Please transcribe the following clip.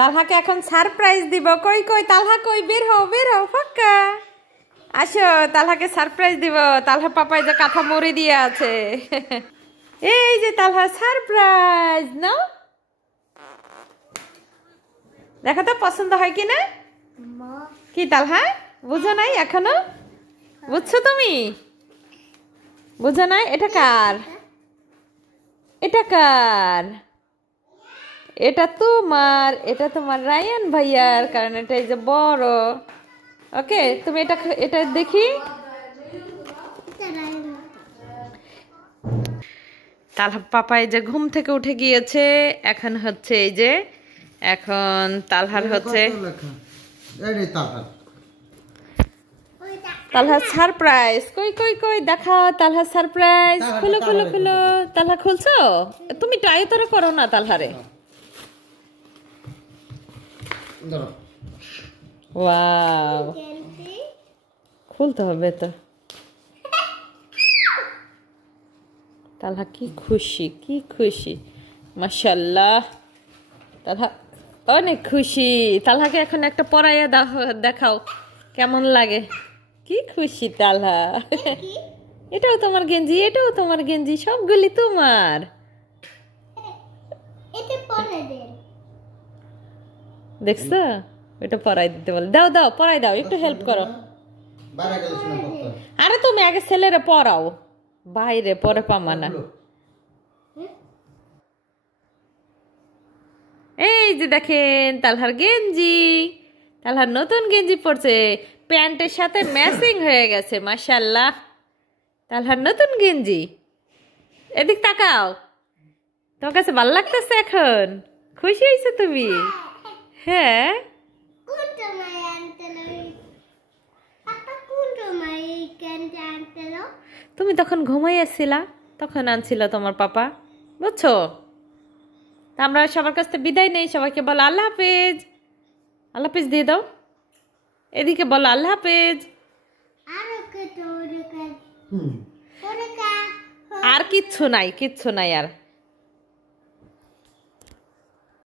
তালহাকে এখন সারপ্রাইজ দিব। কই কই তালহা কই, বের হও ফাক্কা আসো, তালহাকে সারপ্রাইজ দিব। তালহা পাপাই যে কাঁথা মুড়ি দিয়ে আছে। এই যে তালহা সারপ্রাইজ নাও, দেখো তো পছন্দ হয় কিনা। কি তালহা বুঝো নাই এখনো? বুঝছো তুমি? বুঝো নাই? এটা কার? এটা কার? এটা তোমার, এটা তোমার রায়ান ভাইয়ার, কারণ এটা এই যে বড়। ওকে, তুমি এটা এটা দেখি। তালহা পাপাই যে ঘুম থেকে উঠে গিয়েছে, এখন হচ্ছে এই যে এখন তালহার হচ্ছে তালহার সারপ্রাইজ। কই কই কই দেখা তালহার সারপ্রাইজ। খুলো খুলো খুলো। তালহা খুলছো? তুমি ট্রাই তো করো না তালহারে। ওয়াও, খুলতে হবে তো। তালহা কি খুশি, কি খুশি, মাশাআল্লাহ। তালহা অনেক খুশি। তালহাকে এখন একটা পরাইয়া দেখাও কেমন লাগে। কি খুশি তালহা। এটাও তোমার গেঞ্জি, এটাও তোমার গেঞ্জি, সবগুলি তোমার। দেখছো? এটা পরাই দিতে বলে। দাও দাও পরাই দাও, একটু হেল্প করো। আরে তুমি আগে ছেলেরে পরাও, বাইরে পরে পামা না। এই যে দেখেন তালহার গেঞ্জি, তালহার নতুন গেঞ্জি পরছে, প্যান্টের সাথে ম্যাচিং হয়ে গেছে, মাশাআল্লাহ। তালহার নতুন গেঞ্জি। এদিক তাকাও, তোমার কাছে ভালো লাগতেছে এখন? খুশি হয়েছে তুমি? হ্যাঁ। তুমি তখন ঘুমাইয়াছিলা, তখন আনছিল তোমার পাপা, বুঝছো? আমরা সবার কাছ থেকে বিদায় নেই, সবাইকে বলো আল্লাহ হাফেজ। আল্লাহ হাফেজ দিয়ে দাও, এদিকে বলো আল্লাহ হাফেজ। আর কিচ্ছু নাই, কিচ্ছু নাই আর।